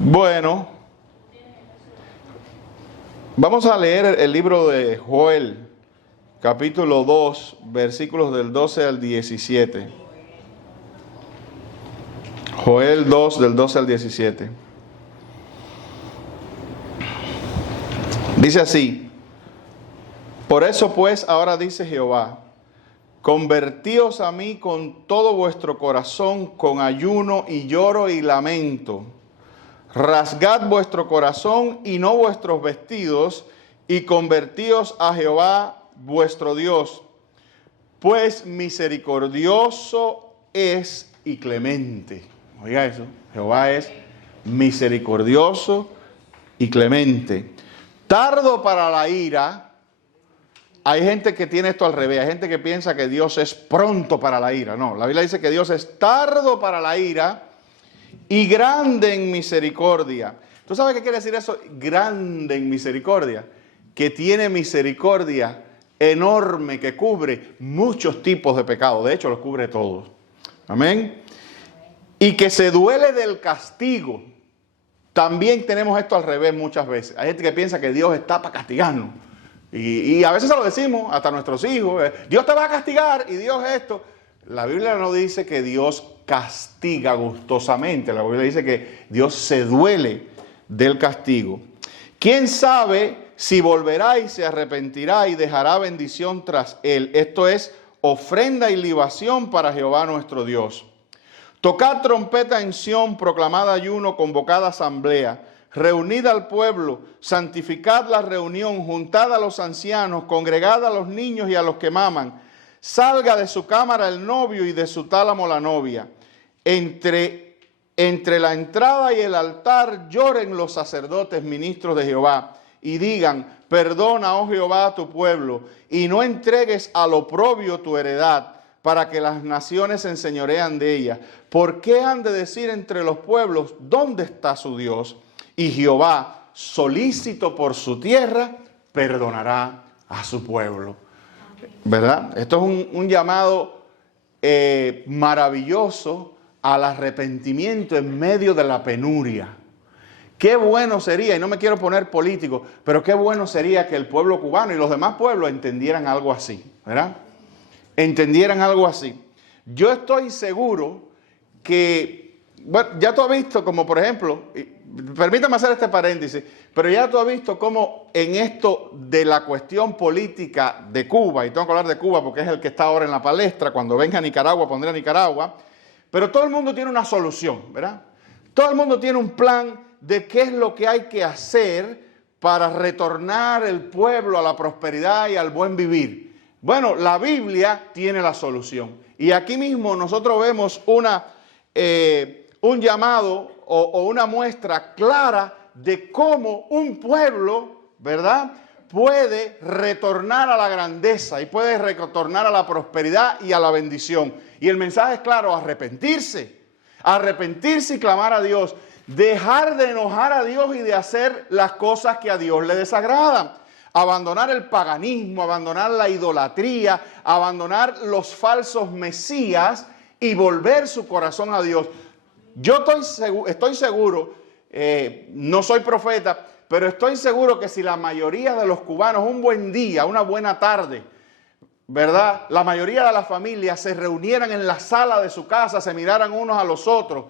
Bueno, vamos a leer el libro de Joel, capítulo 2, versículos del 12 al 17. Joel 2, del 12 al 17. Dice así: por eso pues ahora dice Jehová, convertíos a mí con todo vuestro corazón, con ayuno y lloro y lamento. Rasgad vuestro corazón y no vuestros vestidos, y convertíos a Jehová vuestro Dios, pues misericordioso es y clemente. Oiga eso, Jehová es misericordioso y clemente. Tardo para la ira. Hay gente que tiene esto al revés, hay gente que piensa que Dios es pronto para la ira. No, la Biblia dice que Dios es tardo para la ira y grande en misericordia. ¿Tú sabes qué quiere decir eso? Grande en misericordia. Que tiene misericordia enorme, que cubre muchos tipos de pecados. De hecho, los cubre todos. Amén. Y que se duele del castigo. También tenemos esto al revés muchas veces. Hay gente que piensa que Dios está para castigarnos. Y a veces se lo decimos hasta a nuestros hijos. Dios te va a castigar y Dios esto. La Biblia no dice que Dios castiga gustosamente. La Biblia dice que Dios se duele del castigo. ¿Quién sabe si volverá y se arrepentirá y dejará bendición tras él? Esto es ofrenda y libación para Jehová nuestro Dios. Tocad trompeta en Sión, proclamad ayuno, convocad asamblea. Reunid al pueblo, santificad la reunión, juntad a los ancianos, congregad a los niños y a los que maman. Salga de su cámara el novio y de su tálamo la novia. Entre la entrada y el altar lloren los sacerdotes ministros de Jehová y digan: perdona, oh Jehová, a tu pueblo, y no entregues al oprobio tu heredad, para que las naciones se enseñorean de ella. ¿Por qué han de decir entre los pueblos: ¿dónde está su Dios? Y Jehová, solícito por su tierra, perdonará a su pueblo. ¿Verdad? Esto es un llamado maravilloso al arrepentimiento en medio de la penuria. Qué bueno sería, y no me quiero poner político, pero qué bueno sería que el pueblo cubano y los demás pueblos entendieran algo así, ¿verdad? Entendieran algo así. Yo estoy seguro que, bueno, ya tú has visto como por ejemplo, permítame hacer este paréntesis, pero ya tú has visto cómo en esto de la cuestión política de Cuba, y tengo que hablar de Cuba porque es el que está ahora en la palestra, cuando venga a Nicaragua pondré a Nicaragua, pero todo el mundo tiene una solución, ¿verdad? Todo el mundo tiene un plan de qué es lo que hay que hacer para retornar el pueblo a la prosperidad y al buen vivir. Bueno, la Biblia tiene la solución. Y aquí mismo nosotros vemos un llamado o una muestra clara de cómo un pueblo, ¿verdad?, puede retornar a la grandeza y puede retornar a la prosperidad y a la bendición. Y el mensaje es claro: arrepentirse. Arrepentirse y clamar a Dios. Dejar de enojar a Dios y de hacer las cosas que a Dios le desagradan. Abandonar el paganismo, abandonar la idolatría, abandonar los falsos mesías y volver su corazón a Dios. Yo estoy seguro, no soy profeta, pero estoy seguro que si la mayoría de los cubanos un buen día, una buena tarde, ¿verdad?, la mayoría de las familias se reunieran en la sala de su casa, se miraran unos a los otros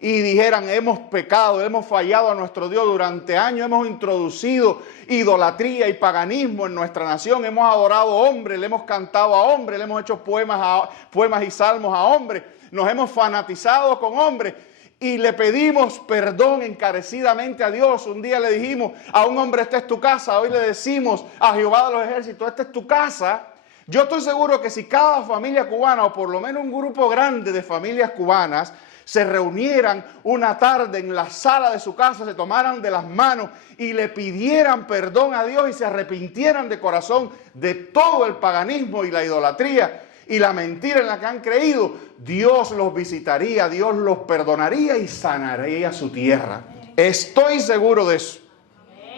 y dijeran: hemos pecado, hemos fallado a nuestro Dios, durante años hemos introducido idolatría y paganismo en nuestra nación, hemos adorado a hombres, le hemos cantado a hombres, le hemos hecho poemas y salmos a hombres, nos hemos fanatizado con hombres y le pedimos perdón encarecidamente a Dios. Un día le dijimos a un hombre: esta es tu casa. Hoy le decimos a Jehová de los ejércitos: esta es tu casa. Yo estoy seguro que si cada familia cubana, o por lo menos un grupo grande de familias cubanas, se reunieran una tarde en la sala de su casa, se tomaran de las manos y le pidieran perdón a Dios y se arrepintieran de corazón de todo el paganismo y la idolatría y la mentira en la que han creído, Dios los visitaría, Dios los perdonaría y sanaría su tierra. Estoy seguro de eso.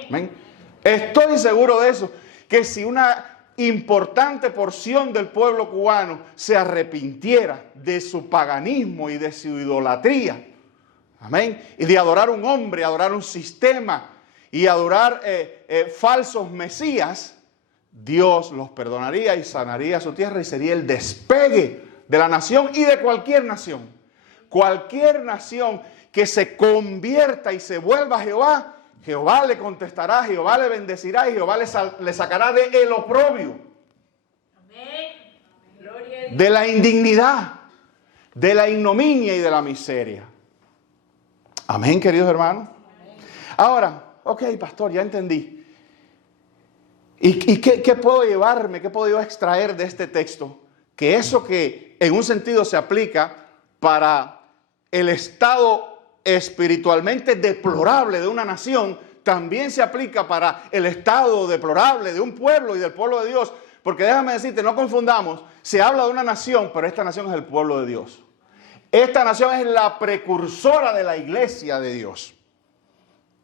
¿Ven? Estoy seguro de eso, que si una importante porción del pueblo cubano se arrepintiera de su paganismo y de su idolatría, Amén. Y de adorar un hombre, adorar un sistema y adorar falsos mesías, Dios los perdonaría y sanaría su tierra y sería el despegue de la nación y de cualquier nación. Cualquier nación que se convierta y se vuelva a Jehová, Jehová le contestará, Jehová le bendecirá y Jehová le sacará de el oprobio, de la indignidad, de la ignominia y de la miseria. Amén, queridos hermanos. Ahora, ok, pastor, ya entendí. ¿Y qué puedo llevarme, qué puedo yo extraer de este texto? Que eso que en un sentido se aplica para el estado espiritualmente deplorable de una nación, también se aplica para el estado deplorable de un pueblo y del pueblo de Dios. Porque déjame decirte, no confundamos, se habla de una nación, pero esta nación es el pueblo de Dios. Esta nación es la precursora de la iglesia de Dios.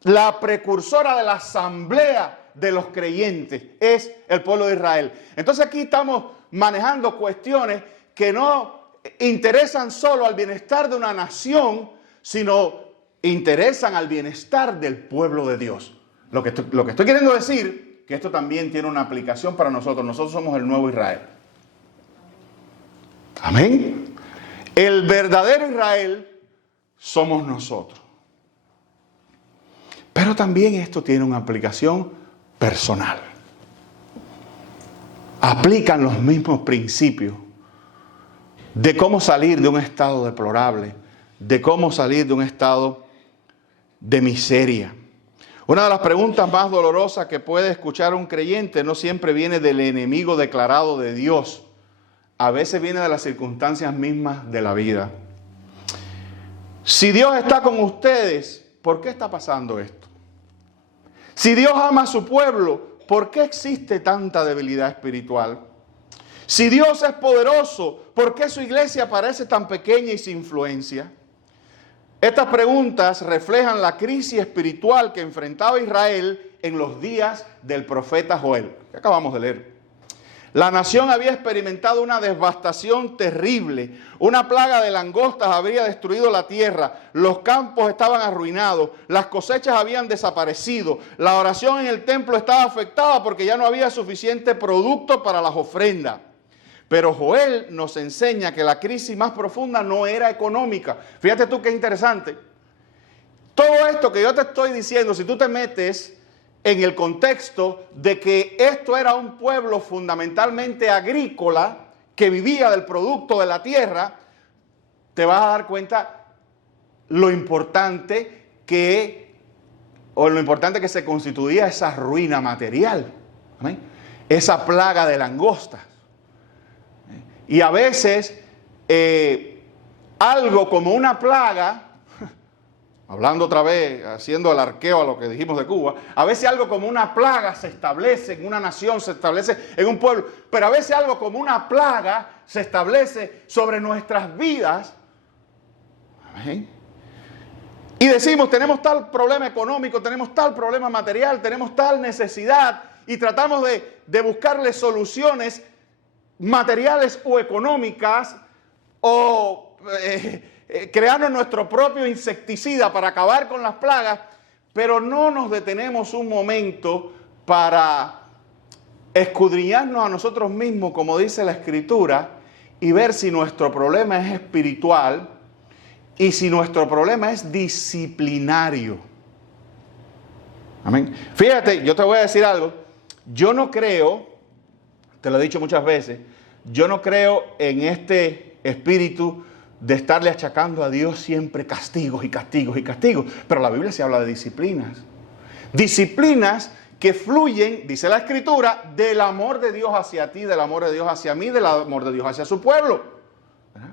La precursora de la asamblea de los creyentes es el pueblo de Israel. Entonces aquí estamos manejando cuestiones que no interesan solo al bienestar de una nación, sino interesan al bienestar del pueblo de Dios. Lo que estoy queriendo decir, que esto también tiene una aplicación para nosotros. Nosotros somos el nuevo Israel. Amén. El verdadero Israel somos nosotros. Pero también esto tiene una aplicación personal. Aplican los mismos principios de cómo salir de un estado deplorable, de cómo salir de un estado de miseria. Una de las preguntas más dolorosas que puede escuchar un creyente no siempre viene del enemigo declarado de Dios. A veces viene de las circunstancias mismas de la vida. Si Dios está con ustedes, ¿por qué está pasando esto? Si Dios ama a su pueblo, ¿por qué existe tanta debilidad espiritual? Si Dios es poderoso, ¿por qué su iglesia parece tan pequeña y sin influencia? Estas preguntas reflejan la crisis espiritual que enfrentaba Israel en los días del profeta Joel, que acabamos de leer. La nación había experimentado una devastación terrible. Una plaga de langostas habría destruido la tierra. Los campos estaban arruinados. Las cosechas habían desaparecido. La oración en el templo estaba afectada porque ya no había suficiente producto para las ofrendas. Pero Joel nos enseña que la crisis más profunda no era económica. Fíjate tú qué interesante. Todo esto que yo te estoy diciendo, si tú te metes en el contexto de que esto era un pueblo fundamentalmente agrícola que vivía del producto de la tierra, te vas a dar cuenta lo importante que se constituía esa ruina material. ¿Amén? Esa plaga de langostas. Y a veces algo como una plaga, hablando otra vez, haciendo el arqueo a lo que dijimos de Cuba, a veces algo como una plaga se establece en una nación, se establece en un pueblo, pero a veces algo como una plaga se establece sobre nuestras vidas. Amén. Y decimos, tenemos tal problema económico, tenemos tal problema material, tenemos tal necesidad, y tratamos de buscarle soluciones materiales o económicas, o crearnos nuestro propio insecticida para acabar con las plagas, pero no nos detenemos un momento para escudriñarnos a nosotros mismos, como dice la Escritura, y ver si nuestro problema es espiritual y si nuestro problema es disciplinario. Amén. Fíjate, yo te voy a decir algo. Yo no creo, te lo he dicho muchas veces, yo no creo en este espíritu de estarle achacando a Dios siempre castigos y castigos y castigos. Pero la Biblia se habla de disciplinas. Disciplinas que fluyen, dice la Escritura, del amor de Dios hacia ti, del amor de Dios hacia mí, del amor de Dios hacia su pueblo. ¿Verdad?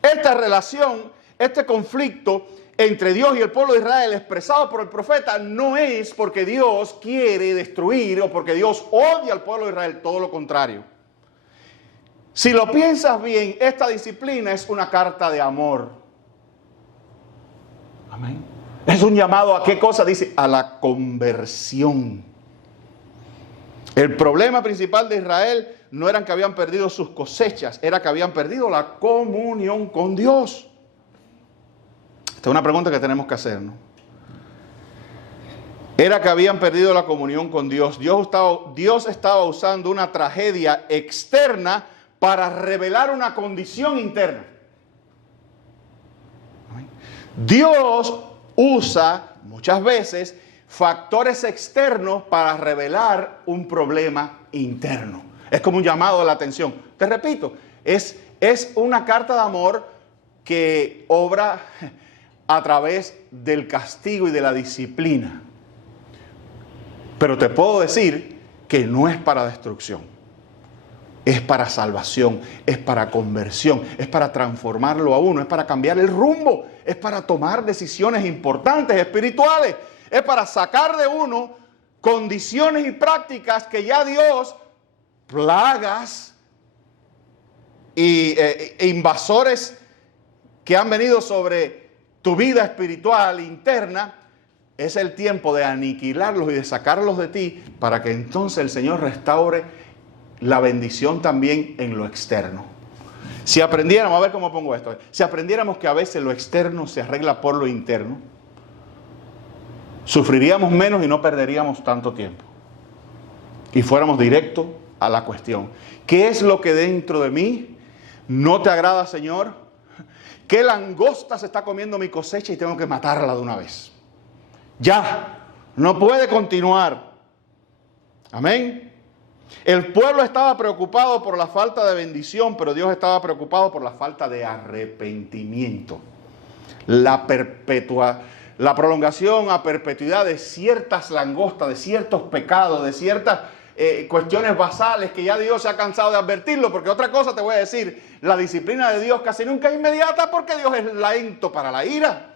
Esta relación, este conflicto entre Dios y el pueblo de Israel expresado por el profeta no es porque Dios quiere destruir o porque Dios odia al pueblo de Israel, todo lo contrario. Si lo piensas bien, esta disciplina es una carta de amor. Amén. Es un llamado a qué cosa, dice, a la conversión. El problema principal de Israel no era que habían perdido sus cosechas, era que habían perdido la comunión con Dios. Esta es una pregunta que tenemos que hacernos. Era que habían perdido la comunión con Dios. Dios estaba usando una tragedia externa para revelar una condición interna. Dios usa muchas veces factores externos para revelar un problema interno. Es como un llamado a la atención. Te repito, es una carta de amor que obra a través del castigo y de la disciplina. Pero te puedo decir que no es para destrucción. Es para salvación, es para conversión, es para transformarlo a uno, es para cambiar el rumbo, es para tomar decisiones importantes, espirituales, es para sacar de uno condiciones y prácticas que ya Dios, plagas e invasores que han venido sobre tu vida espiritual interna, es el tiempo de aniquilarlos y de sacarlos de ti para que entonces el Señor restaure la bendición también en lo externo. Si aprendiéramos, a ver cómo pongo esto, si aprendiéramos que a veces lo externo se arregla por lo interno, sufriríamos menos y no perderíamos tanto tiempo. Y fuéramos directos a la cuestión. ¿Qué es lo que dentro de mí no te agrada, Señor? ¿Qué langosta se está comiendo mi cosecha y tengo que matarla de una vez? Ya, no puede continuar. Amén. El pueblo estaba preocupado por la falta de bendición, pero Dios estaba preocupado por la falta de arrepentimiento. La prolongación a perpetuidad de ciertas langostas, de ciertos pecados, de ciertas cuestiones basales que ya Dios se ha cansado de advertirlo. Porque otra cosa te voy a decir, la disciplina de Dios casi nunca es inmediata porque Dios es lento para la ira.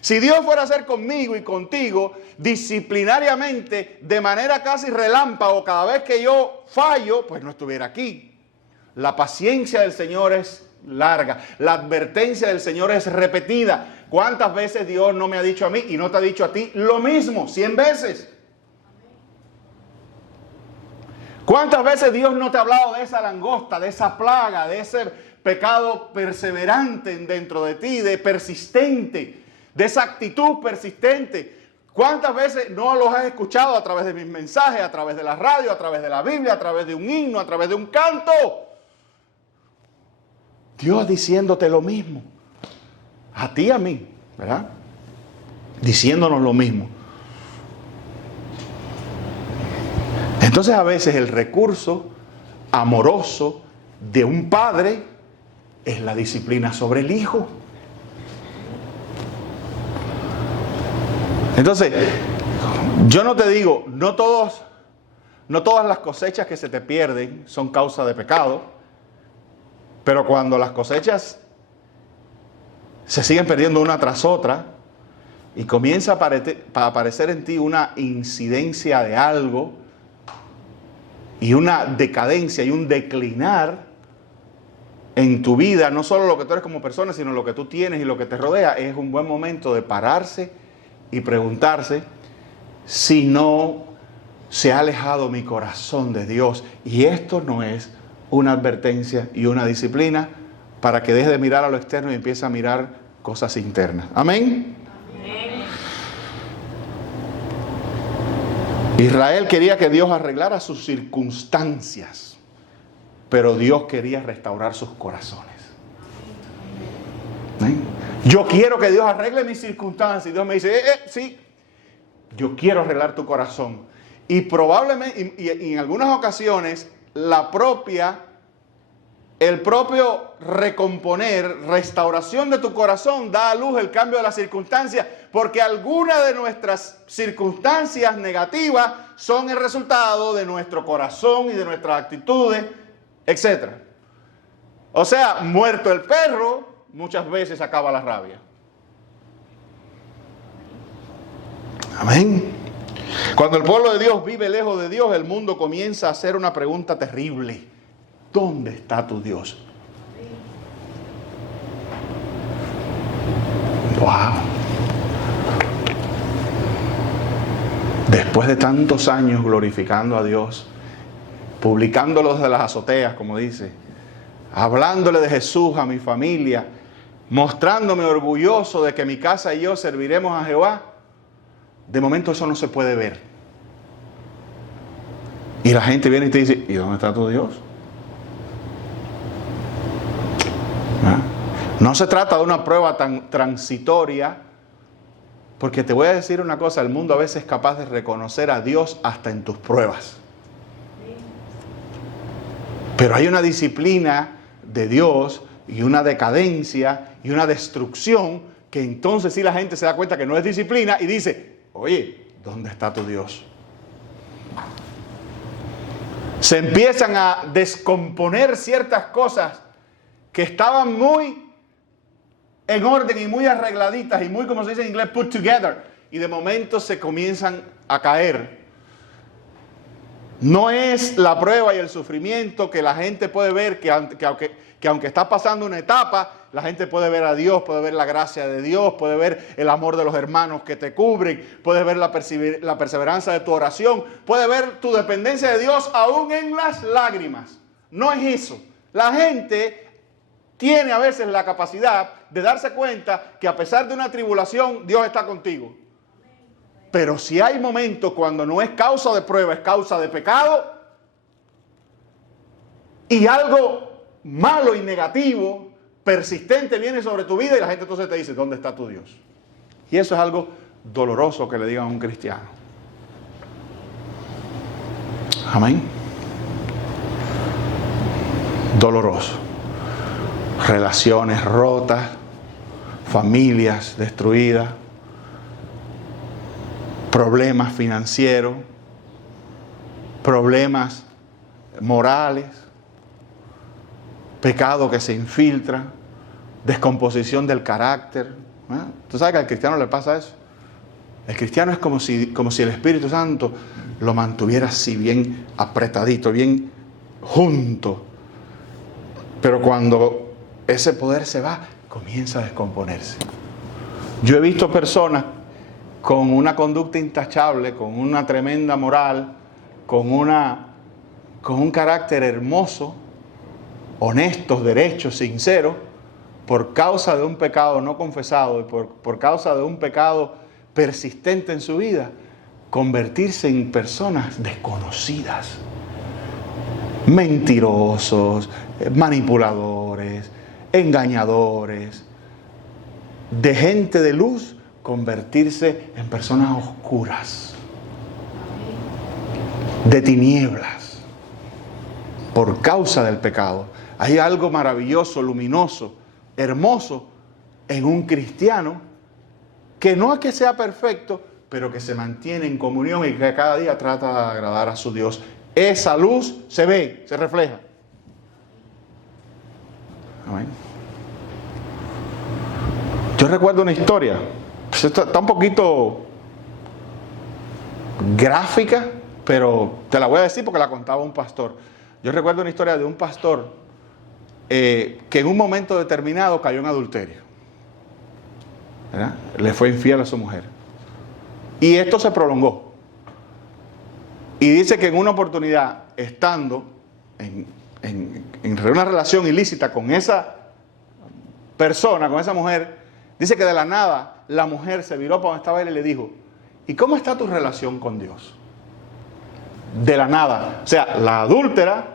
Si Dios fuera a hacer conmigo y contigo disciplinariamente, de manera casi relámpago, cada vez que yo fallo, pues no estuviera aquí. La paciencia del Señor es larga. La advertencia del Señor es repetida. ¿Cuántas veces Dios no me ha dicho a mí y no te ha dicho a ti lo mismo? 100 veces. ¿Cuántas veces Dios no te ha hablado de esa langosta, de esa plaga, de ese pecado perseverante dentro de ti, de persistente? De esa actitud persistente. ¿Cuántas veces no los has escuchado a través de mis mensajes, a través de la radio, a través de la Biblia, a través de un himno, a través de un canto? Dios diciéndote lo mismo. A ti y a mí, ¿verdad? Diciéndonos lo mismo. Entonces a veces el recurso amoroso de un padre es la disciplina sobre el hijo. Entonces, yo no te digo, no todas las cosechas que se te pierden son causa de pecado, pero cuando las cosechas se siguen perdiendo una tras otra y comienza a aparecer en ti una incidencia de algo y una decadencia y un declinar en tu vida, no solo lo que tú eres como persona, sino lo que tú tienes y lo que te rodea, es un buen momento de pararse y preguntarse si no se ha alejado mi corazón de Dios. Y esto no es una advertencia y una disciplina para que deje de mirar a lo externo y empiece a mirar cosas internas. Amén. Amén. Israel quería que Dios arreglara sus circunstancias, pero Dios quería restaurar sus corazones. ¿Amén? Yo quiero que Dios arregle mis circunstancias. Y Dios me dice, sí, yo quiero arreglar tu corazón. Y probablemente, y en algunas ocasiones, el propio recomponer, restauración de tu corazón da a luz el cambio de las circunstancias. Porque algunas de nuestras circunstancias negativas son el resultado de nuestro corazón y de nuestras actitudes, etc. O sea, muerto el perro, muchas veces acaba la rabia. Amén. Cuando el pueblo de Dios vive lejos de Dios, el mundo comienza a hacer una pregunta terrible. ¿Dónde está tu Dios? Wow. Después de tantos años glorificando a Dios, publicándolo desde las azoteas, como dice, hablándole de Jesús a mi familia, mostrándome orgulloso de que mi casa y yo serviremos a Jehová, de momento eso no se puede ver. Y la gente viene y te dice, ¿y dónde está tu Dios? ¿Ah? No se trata de una prueba tan transitoria, porque te voy a decir una cosa, el mundo a veces es capaz de reconocer a Dios hasta en tus pruebas. Pero hay una disciplina de Dios y una decadencia y una destrucción que entonces sí la gente se da cuenta que no es disciplina y dice, oye, ¿dónde está tu Dios? Se empiezan a descomponer ciertas cosas que estaban muy en orden y muy arregladitas y muy, como se dice en inglés, put together. Y de momento se comienzan a caer. No es la prueba y el sufrimiento que la gente puede ver, que aunque está pasando una etapa, la gente puede ver a Dios, puede ver la gracia de Dios, puede ver el amor de los hermanos que te cubren, puede ver la perseverancia de tu oración, puede ver tu dependencia de Dios aún en las lágrimas. No es eso. La gente tiene a veces la capacidad de darse cuenta que a pesar de una tribulación, Dios está contigo. Pero si hay momentos cuando no es causa de prueba, es causa de pecado, y algo malo y negativo, persistente, viene sobre tu vida, y la gente entonces te dice, ¿dónde está tu Dios? Y eso es algo doloroso que le digan a un cristiano. Amén. Doloroso. Relaciones rotas, familias destruidas, problemas financieros, problemas morales, pecado que se infiltra, descomposición del carácter. ¿Tú sabes que al cristiano le pasa eso? El cristiano es como si el Espíritu Santo lo mantuviera así bien apretadito, bien junto. Pero cuando ese poder se va, comienza a descomponerse. Yo he visto personas con una conducta intachable, con una tremenda moral, con un carácter hermoso, honestos, derechos, sinceros, por causa de un pecado no confesado y por causa de un pecado persistente en su vida, convertirse en personas desconocidas, mentirosos, manipuladores, engañadores, de gente de luz, convertirse en personas oscuras, de tinieblas, por causa del pecado. Hay algo maravilloso, luminoso, hermoso en un cristiano que no es que sea perfecto, pero que se mantiene en comunión y que cada día trata de agradar a su Dios. Esa luz se ve, se refleja. Amén. Yo recuerdo una historia, pues está un poquito gráfica, pero te la voy a decir porque la contaba un pastor. Yo recuerdo una historia de un pastor que en un momento determinado cayó en adulterio, ¿verdad? Le fue infiel a su mujer. Y esto se prolongó. Y dice que en una oportunidad, estando en una relación ilícita con esa persona, con esa mujer, dice que de la nada la mujer se viró para donde estaba él y le dijo, ¿y cómo está tu relación con Dios? De la nada. O sea, la adúltera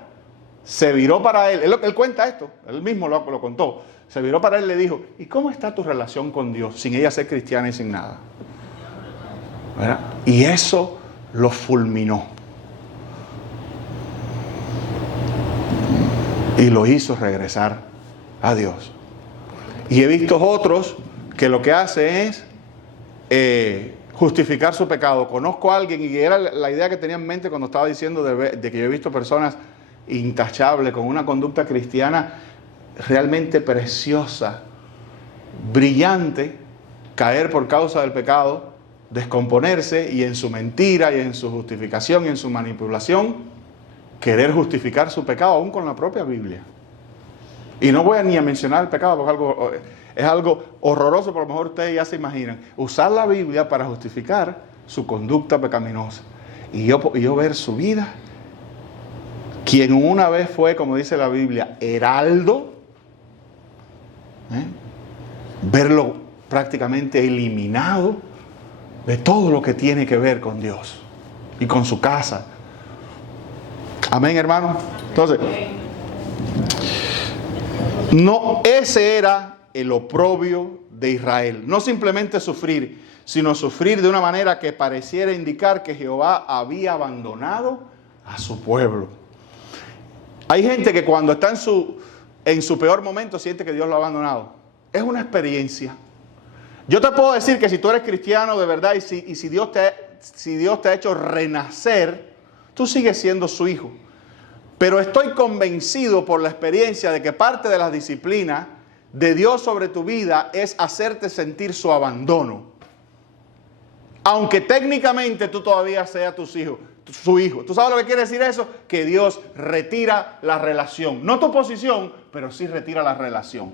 se viró para él. Él cuenta esto, él mismo lo contó. Se viró para él y le dijo, ¿y cómo está tu relación con Dios? Sin ella ser cristiana y sin nada. ¿Verdad? Y eso lo fulminó. Y lo hizo regresar a Dios. Y he visto otros que lo que hace es justificar su pecado. Conozco a alguien, y era la idea que tenía en mente cuando estaba diciendo de que yo he visto personas intachables, con una conducta cristiana realmente preciosa, brillante, caer por causa del pecado, descomponerse y en su mentira y en su justificación y en su manipulación, querer justificar su pecado aún con la propia Biblia. Y no voy ni a mencionar el pecado porque es algo horroroso, pero a lo mejor ustedes ya se imaginan. Usar la Biblia para justificar su conducta pecaminosa. Y yo ver su vida, quien una vez fue, como dice la Biblia, heraldo, verlo prácticamente eliminado de todo lo que tiene que ver con Dios y con su casa. Amén, hermano. Entonces, no, ese era el oprobio de Israel. No simplemente sufrir, sino sufrir de una manera que pareciera indicar que Jehová había abandonado a su pueblo. Hay gente que cuando está en su peor momento siente que Dios lo ha abandonado. Es una experiencia. Yo te puedo decir que si tú eres cristiano de verdad y si Dios te ha hecho renacer, tú sigues siendo su hijo. Pero estoy convencido por la experiencia de que parte de las disciplinas de Dios sobre tu vida es hacerte sentir su abandono. Aunque técnicamente tú todavía seas su hijo. ¿Tú sabes lo que quiere decir eso? Que Dios retira la relación. No tu posición, pero sí retira la relación.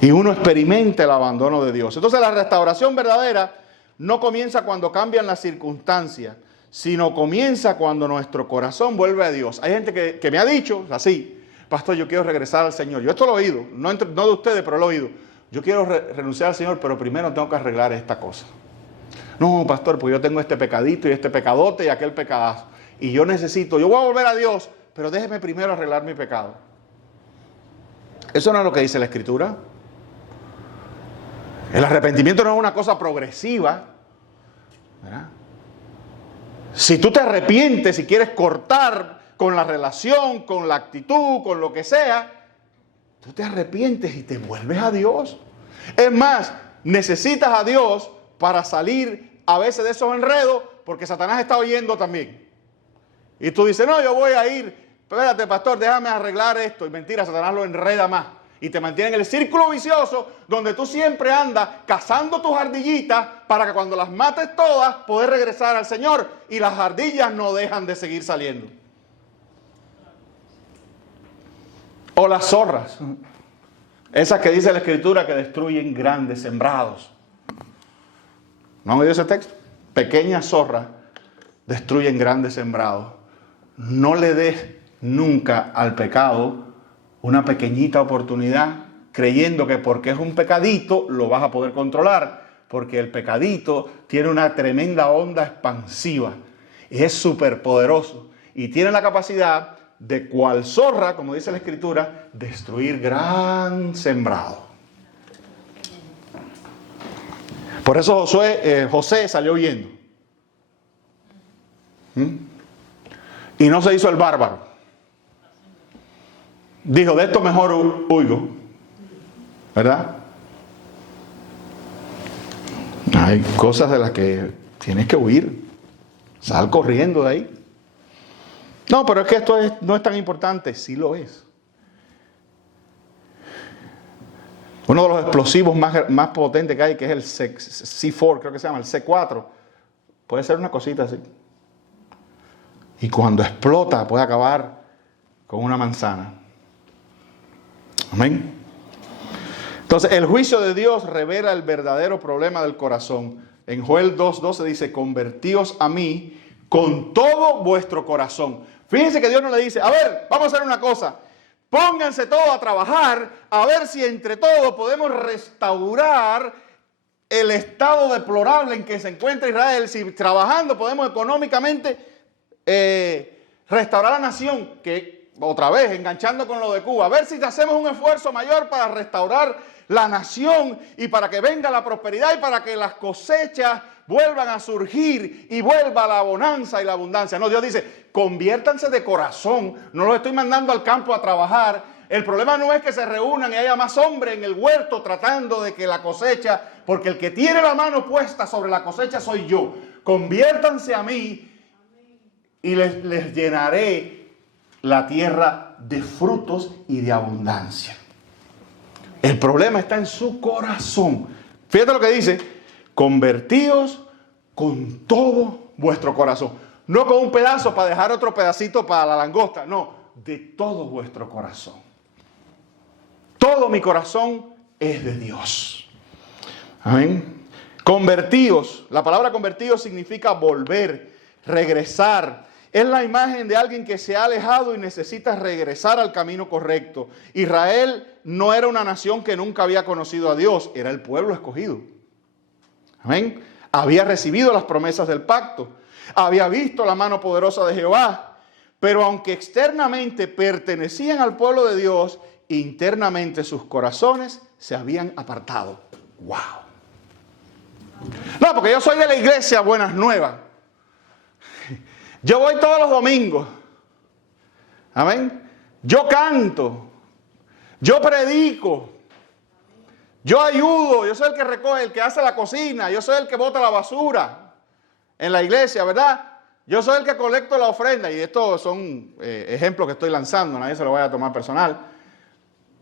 Y uno experimenta el abandono de Dios. Entonces la restauración verdadera no comienza cuando cambian las circunstancias, sino comienza cuando nuestro corazón vuelve a Dios. Hay gente que me ha dicho así: pastor, yo quiero regresar al Señor. Yo esto lo he oído, no de ustedes, pero lo he oído. Yo quiero renunciar al Señor, pero primero tengo que arreglar esta cosa. No, pastor, pues yo tengo este pecadito y este pecadote y aquel pecadazo. Y yo voy a volver a Dios, pero déjeme primero arreglar mi pecado. Eso no es lo que dice la Escritura. El arrepentimiento no es una cosa progresiva, ¿verdad? Si tú te arrepientes y quieres cortar con la relación, con la actitud, con lo que sea, tú te arrepientes y te vuelves a Dios. Es más, necesitas a Dios para salir a veces de esos enredos, porque Satanás está oyendo también. Y tú dices: no, yo voy a ir, espérate, pastor, déjame arreglar esto. Y mentira, Satanás lo enreda más. Y te mantiene en el círculo vicioso donde tú siempre andas cazando tus ardillitas para que cuando las mates todas, poder regresar al Señor. Y las ardillas no dejan de seguir saliendo. O las zorras. Esas que dice la Escritura que destruyen grandes sembrados. ¿No han oído ese texto? Pequeñas zorras destruyen grandes sembrados. No le des nunca al pecado una pequeñita oportunidad, creyendo que porque es un pecadito lo vas a poder controlar, porque el pecadito tiene una tremenda onda expansiva, es súper poderoso y tiene la capacidad de, cual zorra, como dice la Escritura, destruir gran sembrado. Por eso José salió huyendo. Y no se hizo el bárbaro. Dijo: de esto mejor huyo, ¿verdad? Hay cosas de las que tienes que huir. Sal corriendo de ahí. No, pero es que esto no es tan importante. Sí lo es. Uno de los explosivos más potentes que hay, que es el C4, creo que se llama, el C4, puede ser una cosita así. Y cuando explota puede acabar con una manzana. Amén. Entonces, el juicio de Dios revela el verdadero problema del corazón. En Joel 2:12 dice: convertíos a mí con todo vuestro corazón. Fíjense que Dios no le dice: a ver, vamos a hacer una cosa. Pónganse todos a trabajar, a ver si entre todos podemos restaurar el estado deplorable en que se encuentra Israel. Si trabajando podemos económicamente restaurar la nación, que otra vez, enganchando con lo de Cuba, a ver si hacemos un esfuerzo mayor para restaurar la nación y para que venga la prosperidad y para que las cosechas vuelvan a surgir y vuelva la bonanza y la abundancia. No, Dios dice: conviértanse de corazón, no los estoy mandando al campo a trabajar. El problema no es que se reúnan y haya más hombres en el huerto tratando de que la cosecha, porque el que tiene la mano puesta sobre la cosecha soy yo. Conviértanse a mí y les llenaré la tierra de frutos y de abundancia. El problema está en su corazón. Fíjate lo que dice: convertíos con todo vuestro corazón. No con un pedazo para dejar otro pedacito para la langosta. No, de todo vuestro corazón. Todo mi corazón es de Dios. Amén. Convertíos. La palabra convertíos significa volver, regresar. es la imagen de alguien que se ha alejado y necesita regresar al camino correcto. Israel no era una nación que nunca había conocido a Dios, era el pueblo escogido. Amén. Había recibido las promesas del pacto, había visto la mano poderosa de Jehová, pero aunque externamente pertenecían al pueblo de Dios, internamente sus corazones se habían apartado. ¡Wow! No, porque yo soy de la iglesia Buenas Nuevas. Yo voy todos los domingos. Amén. Yo canto. Yo predico. Yo ayudo. Yo soy el que recoge, el que hace la cocina. Yo soy el que bota la basura en la iglesia, ¿verdad? Yo soy el que colecto la ofrenda. Y estos son ejemplos que estoy lanzando. Nadie se lo vaya a tomar personal.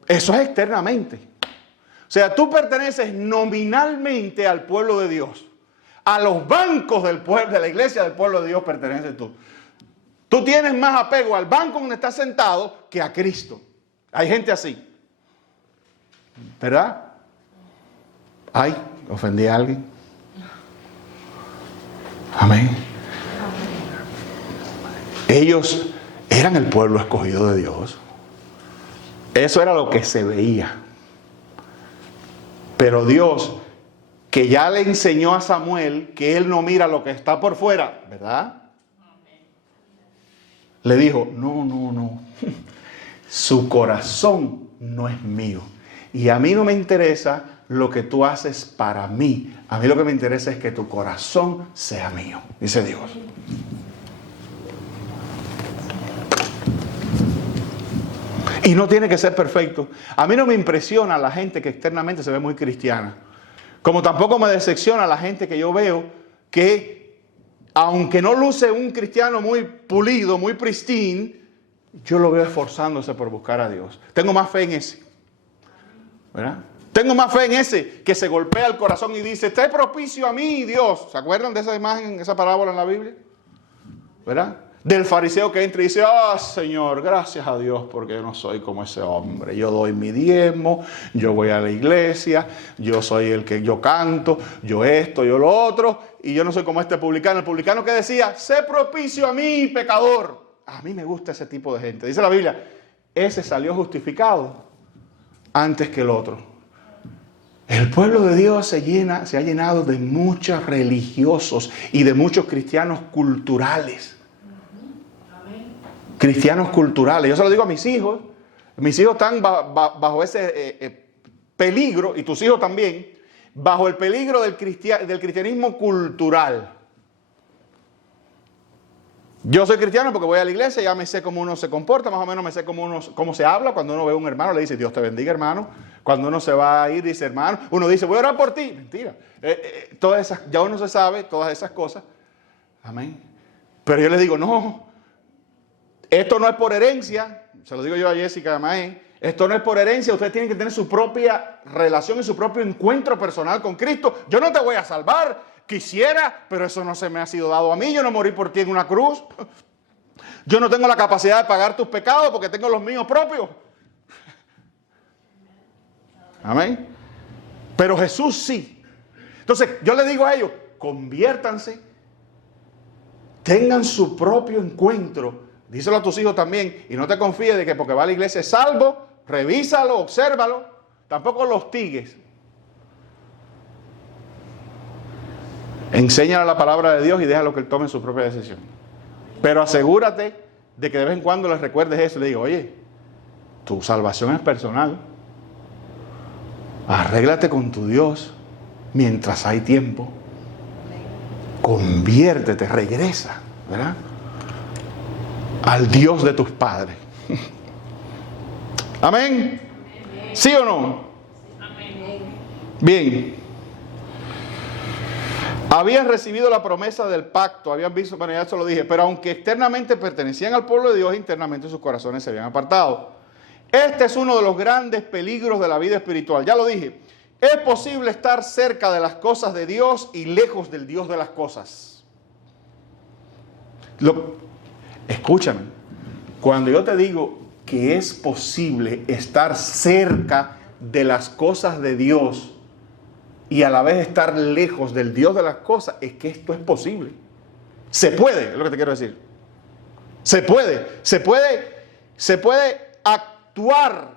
Eso es externamente. O sea, tú perteneces nominalmente al pueblo de Dios. A los bancos del pueblo, de la iglesia del pueblo de Dios perteneces tú. Tú tienes más apego al banco donde estás sentado que a Cristo. Hay gente así. ¿Verdad? Ay, ofendí a alguien. Amén. Ellos eran el pueblo escogido de Dios. Eso era lo que se veía. Pero Dios, que ya le enseñó a Samuel que él no mira lo que está por fuera, ¿verdad? Le dijo, no. Su corazón no es mío. Y a mí no me interesa lo que tú haces para mí. A mí lo que me interesa es que tu corazón sea mío, dice Dios. Y no tiene que ser perfecto. A mí no me impresiona la gente que externamente se ve muy cristiana. Como tampoco me decepciona la gente que yo veo que, aunque no luce un cristiano muy pulido, muy pristine, yo lo veo esforzándose por buscar a Dios. Tengo más fe en ese. ¿Verdad? Tengo más fe en ese que se golpea el corazón y dice, esté propicio a mí, Dios. ¿Se acuerdan de esa imagen, esa parábola en la Biblia? ¿Verdad? Del fariseo que entra y dice, Señor, gracias a Dios porque yo no soy como ese hombre. Yo doy mi diezmo, yo voy a la iglesia, yo soy el que yo canto, yo esto, yo lo otro, y yo no soy como este publicano. El publicano que decía, sé propicio a mí, pecador. A mí me gusta ese tipo de gente. Dice la Biblia, ese salió justificado antes que el otro. El pueblo de Dios se ha llenado de muchos religiosos y de muchos cristianos culturales. Cristianos culturales. Yo se lo digo a mis hijos. Mis hijos están bajo ese peligro, y tus hijos también, bajo el peligro del cristianismo cultural. Yo soy cristiano porque voy a la iglesia, ya me sé cómo uno se comporta, más o menos me sé cómo se habla. Cuando uno ve a un hermano le dice, Dios te bendiga, hermano. Cuando uno se va a ir, dice, hermano. Uno dice, voy a orar por ti. Mentira. Ya uno se sabe todas esas cosas. Amén. Pero yo les digo, no. Esto no es por herencia, se lo digo yo a Jessica Mae, esto no es por herencia, ustedes tienen que tener su propia relación y su propio encuentro personal con Cristo. Yo no te voy a salvar, quisiera, pero eso no se me ha sido dado a mí, yo no morí por ti en una cruz. Yo no tengo la capacidad de pagar tus pecados porque tengo los míos propios. Amén. Pero Jesús sí. Entonces yo le digo a ellos, conviértanse, tengan su propio encuentro. Díselo a tus hijos también. Y no te confíes de que porque va a la iglesia es salvo. Revísalo, obsérvalo. Tampoco los hostigues. Enséñale la palabra de Dios y déjalo que él tome su propia decisión. Pero asegúrate de que de vez en cuando les recuerdes eso. Le digo, oye, tu salvación es personal. Arréglate con tu Dios mientras hay tiempo. Conviértete, regresa, ¿verdad? Al Dios de tus padres. Amén. ¿Sí o no? Amén. Bien. Habían recibido la promesa del pacto, habían visto, bueno, ya eso lo dije, pero aunque externamente pertenecían al pueblo de Dios, internamente sus corazones se habían apartado. Este es uno de los grandes peligros de la vida espiritual. Ya lo dije. Es posible estar cerca de las cosas de Dios y lejos del Dios de las cosas. Escúchame, cuando yo te digo que es posible estar cerca de las cosas de Dios y a la vez estar lejos del Dios de las cosas, es que esto es posible. Se puede, es lo que te quiero decir. Se puede actuar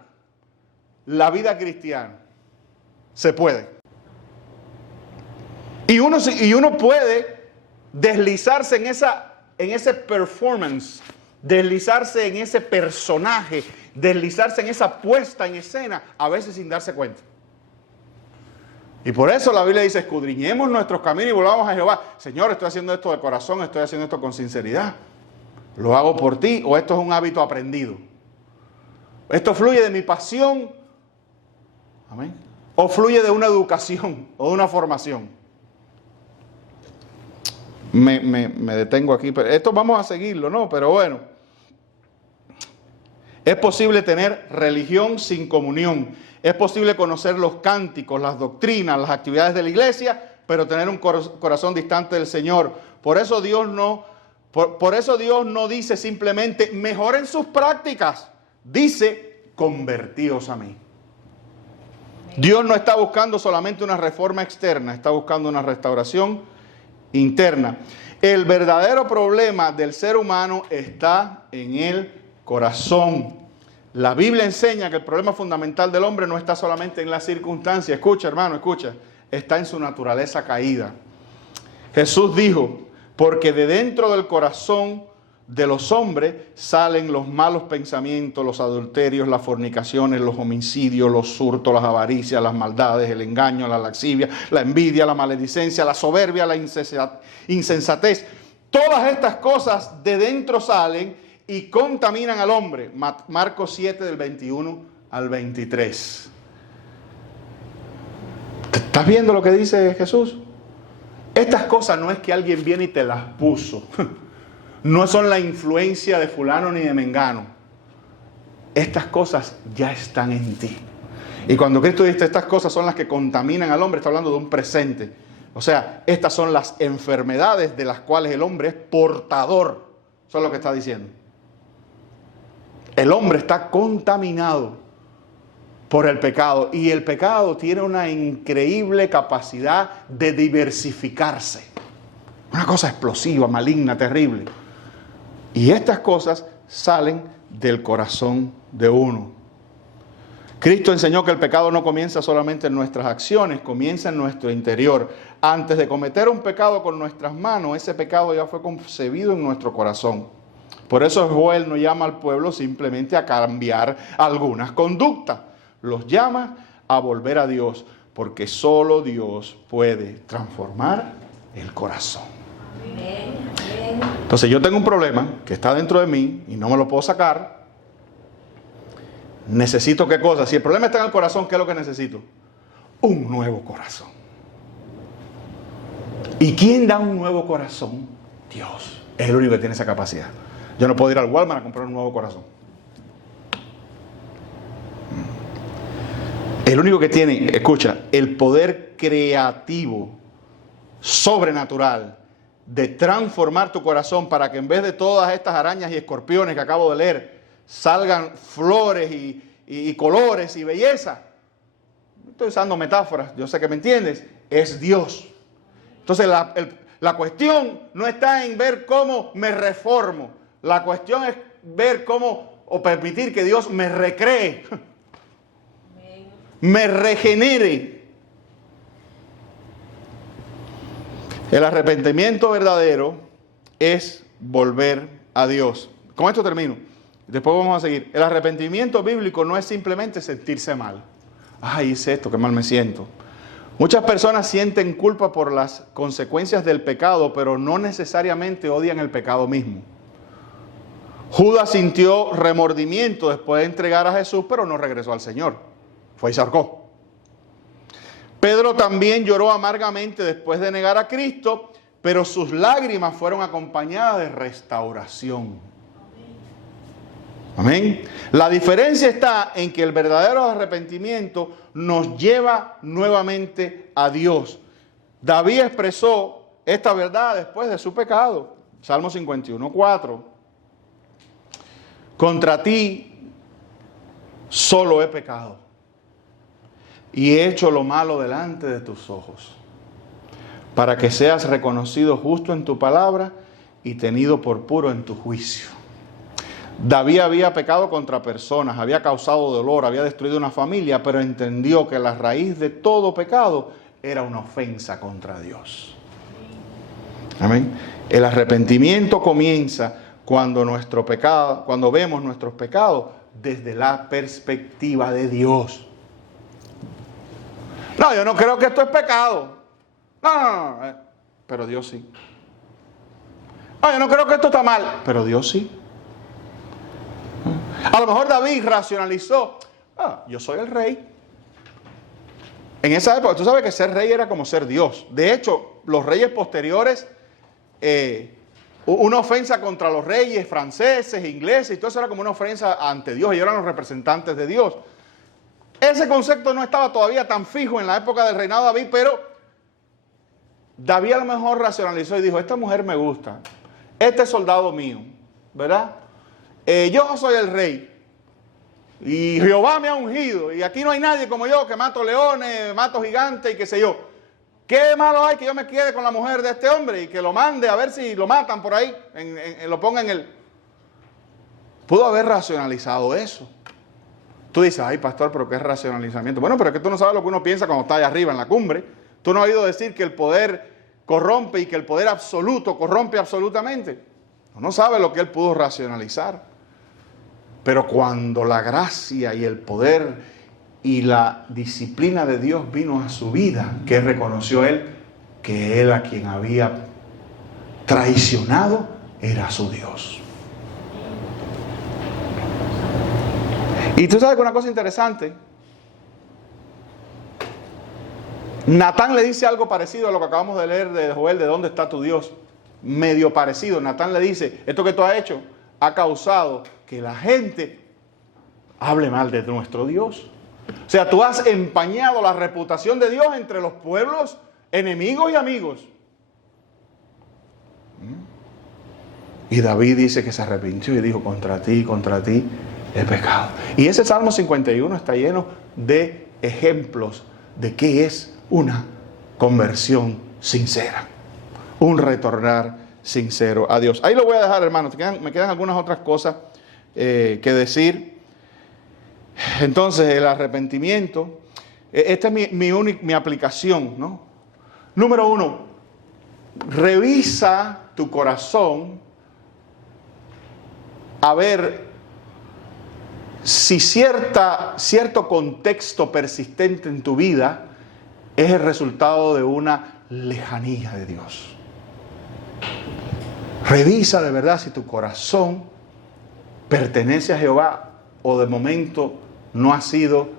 la vida cristiana. Se puede. Y uno puede deslizarse en ese performance, deslizarse en ese personaje, deslizarse en esa puesta en escena, a veces sin darse cuenta. Y por eso la Biblia dice, escudriñemos nuestros caminos y volvamos a Jehová. Señor, estoy haciendo esto de corazón, estoy haciendo esto con sinceridad. ¿Lo hago por ti o esto es un hábito aprendido? ¿Esto fluye de mi pasión? Amén. ¿O fluye de una educación o de una formación? Me detengo aquí. Pero esto vamos a seguirlo, ¿no? Pero bueno. Es posible tener religión sin comunión. Es posible conocer los cánticos, las doctrinas, las actividades de la iglesia, pero tener un corazón distante del Señor. Por eso Dios no dice simplemente mejoren sus prácticas. Dice convertíos a mí. Dios no está buscando solamente una reforma externa, está buscando una restauración interna. El verdadero problema del ser humano está en el corazón. La Biblia enseña que el problema fundamental del hombre no está solamente en las circunstancias. Escucha, hermano, escucha. Está en su naturaleza caída. Jesús dijo, porque de dentro del corazón de los hombres salen los malos pensamientos, los adulterios, las fornicaciones, los homicidios, los hurtos, las avaricias, las maldades, el engaño, la lascivia, la envidia, la maledicencia, la soberbia, la insensatez. Todas estas cosas de dentro salen y contaminan al hombre. Marcos 7 del 21 al 23. ¿Estás viendo lo que dice Jesús? Estas cosas no es que alguien viene y te las puso. No son la influencia de fulano ni de mengano. Estas cosas ya están en ti. Y cuando Cristo dice estas cosas son las que contaminan al hombre, está hablando de un presente. O sea, estas son las enfermedades de las cuales el hombre es portador. Eso es lo que está diciendo. El hombre está contaminado por el pecado. Y el pecado tiene una increíble capacidad de diversificarse. Una cosa explosiva, maligna, terrible. Y estas cosas salen del corazón de uno. Cristo enseñó que el pecado no comienza solamente en nuestras acciones, comienza en nuestro interior. Antes de cometer un pecado con nuestras manos, ese pecado ya fue concebido en nuestro corazón. Por eso Joel no llama al pueblo simplemente a cambiar algunas conductas. Los llama a volver a Dios, porque solo Dios puede transformar el corazón. Entonces yo tengo un problema que está dentro de mí y no me lo puedo sacar. Necesito ¿qué cosa? Si el problema está en el corazón, ¿qué es lo que necesito? Un nuevo corazón. ¿Y quién da un nuevo corazón? Dios. Es el único que tiene esa capacidad. Yo no puedo ir al Walmart a comprar un nuevo corazón. El único que tiene, escucha, el poder creativo, sobrenatural, de transformar tu corazón para que en vez de todas estas arañas y escorpiones que acabo de leer, salgan flores y colores y belleza. Estoy usando metáforas, yo sé que me entiendes. Es Dios. Entonces la cuestión no está en ver cómo me reformo. La cuestión es ver cómo o permitir que Dios me recree, me regenere. El arrepentimiento verdadero es volver a Dios. Con esto termino. Después vamos a seguir. El arrepentimiento bíblico no es simplemente sentirse mal. Ay, hice esto, qué mal me siento. Muchas personas sienten culpa por las consecuencias del pecado, pero no necesariamente odian el pecado mismo. Judas sintió remordimiento después de entregar a Jesús, pero no regresó al Señor. Fue y se ahorcó. Pedro también lloró amargamente después de negar a Cristo, pero sus lágrimas fueron acompañadas de restauración. Amén. La diferencia está en que el verdadero arrepentimiento nos lleva nuevamente a Dios. David expresó esta verdad después de su pecado. Salmo 51:4. Contra ti solo he pecado y he hecho lo malo delante de tus ojos, para que seas reconocido justo en tu palabra y tenido por puro en tu juicio. David había pecado contra personas, había causado dolor, había destruido una familia, pero entendió que la raíz de todo pecado era una ofensa contra Dios. Amén. El arrepentimiento comienza cuando vemos nuestros pecados desde la perspectiva de Dios. No, yo no creo que esto es pecado. No. Pero Dios sí. No, yo no creo que esto está mal. Pero Dios sí. A lo mejor David racionalizó. Yo soy el rey. En esa época, tú sabes que ser rey era como ser Dios. De hecho, los reyes posteriores, una ofensa contra los reyes franceses, ingleses, y todo eso era como una ofensa ante Dios. Ellos eran los representantes de Dios. Ese concepto no estaba todavía tan fijo en la época del reinado de David, pero David a lo mejor racionalizó y dijo, esta mujer me gusta, este es soldado mío, ¿verdad? Yo soy el rey y Jehová me ha ungido y aquí no hay nadie como yo que mato leones, mato gigantes y qué sé yo. ¿Qué malo hay que yo me quede con la mujer de este hombre y que lo mande a ver si lo matan por ahí, lo ponga en el... Pudo haber racionalizado eso. Tú dices, ay pastor, pero ¿qué es racionalizamiento? Bueno, pero es que tú no sabes lo que uno piensa cuando está allá arriba en la cumbre. Tú no has oído decir que el poder corrompe y que el poder absoluto corrompe absolutamente. No sabe lo que él pudo racionalizar. Pero cuando la gracia y el poder y la disciplina de Dios vino a su vida, que reconoció él que él a quien había traicionado era su Dios. Y tú sabes que una cosa interesante, Natán le dice algo parecido a lo que acabamos de leer de Joel, de dónde está tu Dios, medio parecido. Natán le dice, esto que tú has hecho ha causado que la gente hable mal de nuestro Dios. O sea, tú has empañado la reputación de Dios entre los pueblos, enemigos y amigos. Y David dice que se arrepintió y dijo, contra ti he pecado. Y ese Salmo 51 está lleno de ejemplos de qué es una conversión sincera, un retornar sincero a Dios. Ahí lo voy a dejar, hermanos. Me quedan algunas otras cosas que decir. Entonces, el arrepentimiento, esta es mi aplicación, ¿no? Número 1, revisa tu corazón a ver si cierto contexto persistente en tu vida es el resultado de una lejanía de Dios. Revisa de verdad si tu corazón pertenece a Jehová o de momento no ha sido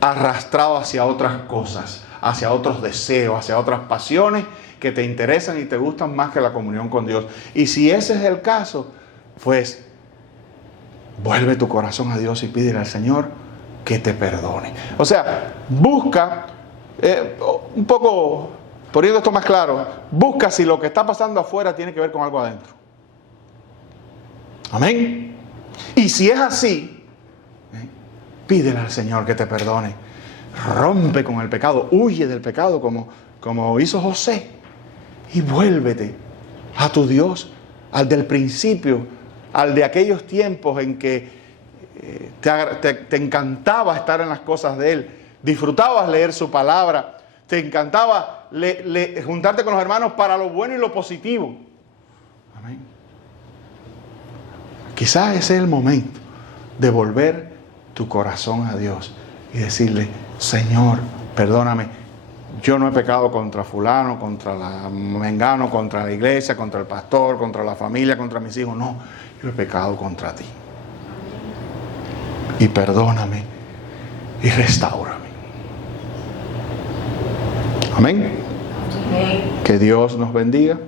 arrastrado hacia otras cosas, hacia otros deseos, hacia otras pasiones que te interesan y te gustan más que la comunión con Dios. Y si ese es el caso, pues vuelve tu corazón a Dios y pídele al Señor que te perdone. O sea, busca, un poco, poniendo esto más claro, busca si lo que está pasando afuera tiene que ver con algo adentro. Amén. Y si es así, pídele al Señor que te perdone. Rompe con el pecado, huye del pecado como hizo José. Y vuélvete a tu Dios, al del principio, al de aquellos tiempos en que te encantaba estar en las cosas de Él, disfrutabas leer su palabra, te encantaba juntarte con los hermanos para lo bueno y lo positivo. Amén. Quizás ese es el momento de volver tu corazón a Dios y decirle, Señor, perdóname, yo no he pecado contra fulano, contra la mengano, contra la iglesia, contra el pastor, contra la familia, contra mis hijos. No, yo he pecado contra ti. Y perdóname y restáurame. Amén. Que Dios nos bendiga.